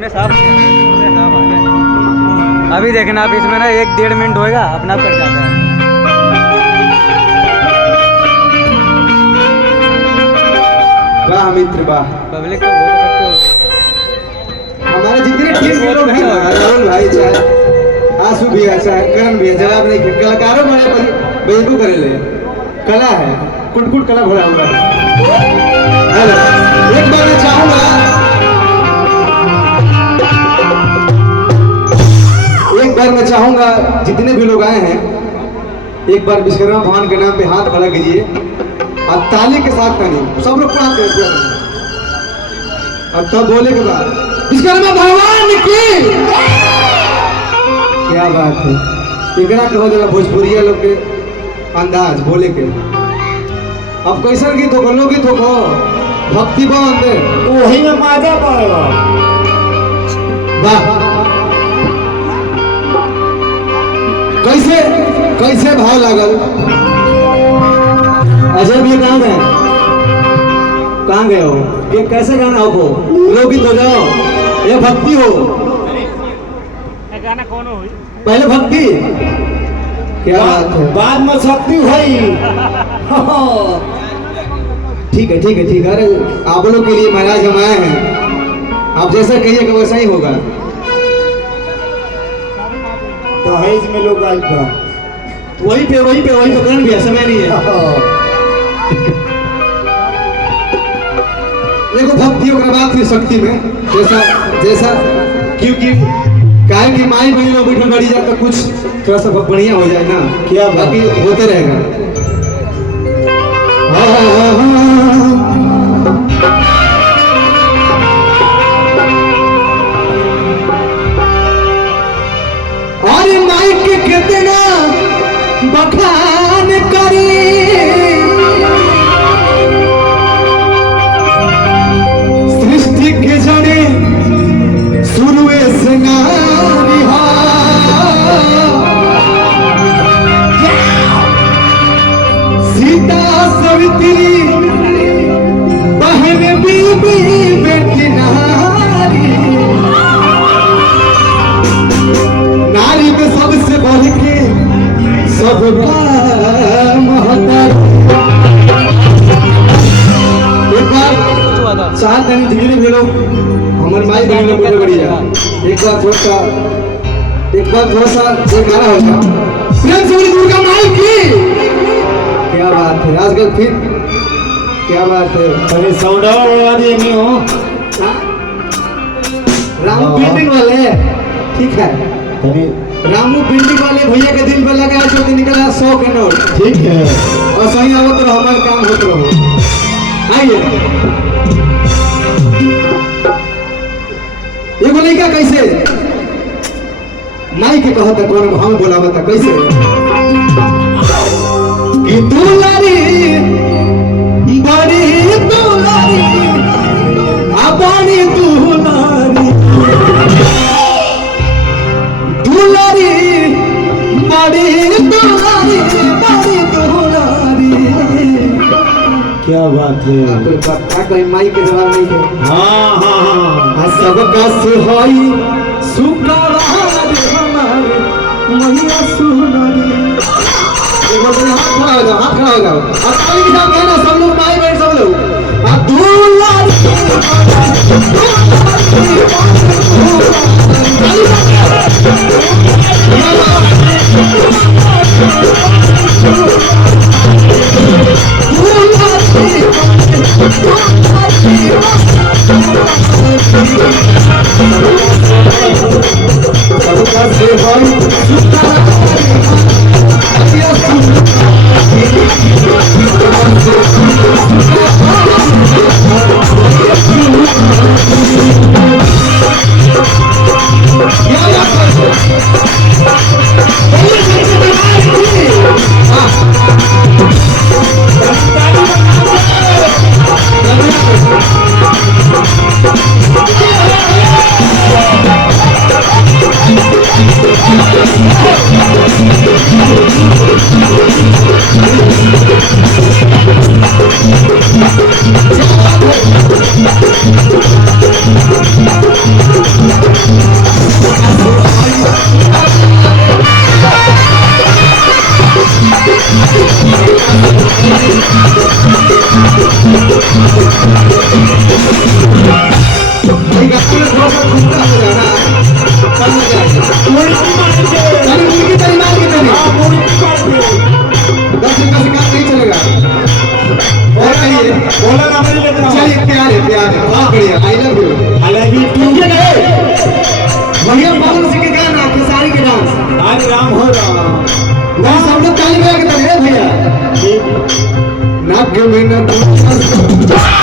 इसमें साफ आ रहा है। अभी देखना आप, इसमें ना 1-1.5 मिनट होएगा, अपना आप कट जाता है। वाह मित्र वाह, पब्लिक को बहुत इकट्ठे हो हमारे जितने टीम के लोग हैं ना, राहुल भाई चाहे आंसू भी है चाहे करण भी है, जवाब नहीं कि कलाकारों बड़े बेबू करे ले, कला है, कुट कला भरा हुआ है। हेलो, एक बार मैं चाहूंगा, एक बार मैं चाहूंगा जितने भी लोग आए हैं, एक बार विश्वकर्मा भगवान के नाम पे हाथ खड़ा कीजिए और ताली के साथ ताली, सब लोग हाथ करते हैं। अब तब बोले के बाद विश्वकर्मा भगवान की, क्या बात है, एकरा कहो जरा भोजपुरिया लोग के अंदाज बोले के। अब कैसा गीत हो, लोकगीत हो, भक्ति बंद वही में माजा पड़ेगा। वाह, कैसे कैसे भाव लागल। अजय भी कहाँ गए, कहाँ गए हो, ये कैसे गाना हो, लोकगीत हो जाओ, ये भक्ति हो, गाना कौन हो? पहले भक्ति, क्या बात है, बाद में शक्ति हुई। ठीक है ठीक है ठीक है। अरे आप लोग के लिए महाराज हम आए हैं, आप जैसा कहिएगा वैसा ही होगा। दहेज में लोग आए था, वही पे करण भी है, समय नहीं है। देखो भक्ति और बात थी शक्ति में, जैसा जैसा क्योंकि काहे की माई बहन लोग बैठल बढ़ी जाए तो कुछ थोड़ा सा बढ़िया हो जाए ना, क्या बाकी होते रहेगा। और माई के कितना बखान करी, सृष्टि के जड़े शुरुए से नारी हो, सीता सवित्री बहन बीबी बेटी नारी, नारी में सबसे बढ़ के सबका महत्व। एक बार चार दिन धीरे भी लोग हमारे माई बहन लोग बोले बढ़िया, एक बार थोड़ा सा ये गाना हो जाओ, प्रेम से बोली दुर्गा माई की, क्या बात है। आजकल फिर क्या बात है, अरे सौदा वाली नहीं हो, रामू बिल्डिंग वाले, ठीक है, अरे रामू बिल्डिंग वाले भैया के दिल पर लगा है जो निकला 100 के नोट, ठीक है, और सही आवत रहो, हमारे काम होते रहो। आइए, ये बोले क्या कैसे माई के कहता कौन भाव बोला बता कैसे कि दुलारी बड़ी दुलारी अपनी दुलारी, दुलारी बड़ी दुलारी बड़ी दुलारी, क्या बात है। बता कहीं माई के जवाब नहीं है। हाँ हाँ हाँ, सबका सुहाई सुकारार हमारे मैया सुनारी। एक बार हाथ खड़ा हो जाओ, हाथ खड़ा हो जाओ, और ताली के साथ कहना सब लोग माई बहन सब लोग, और दुलारी सबका सुहाई सब घूमता हो जाना कल मजा आएगी। ताली मुर्गी ताली मार के ताली 10 रुपये से काम नहीं चलेगा। और कहिए बोला ना मेरी लेकर आओ। चलिए प्यार है बहुत बढ़िया I love you. I love you too। भैया पवन सिंह के गाना खेसारी के डांस आज राम हो राम। वहाँ सब लोग ताली बजा के ताली भैया नाक में न दूसरे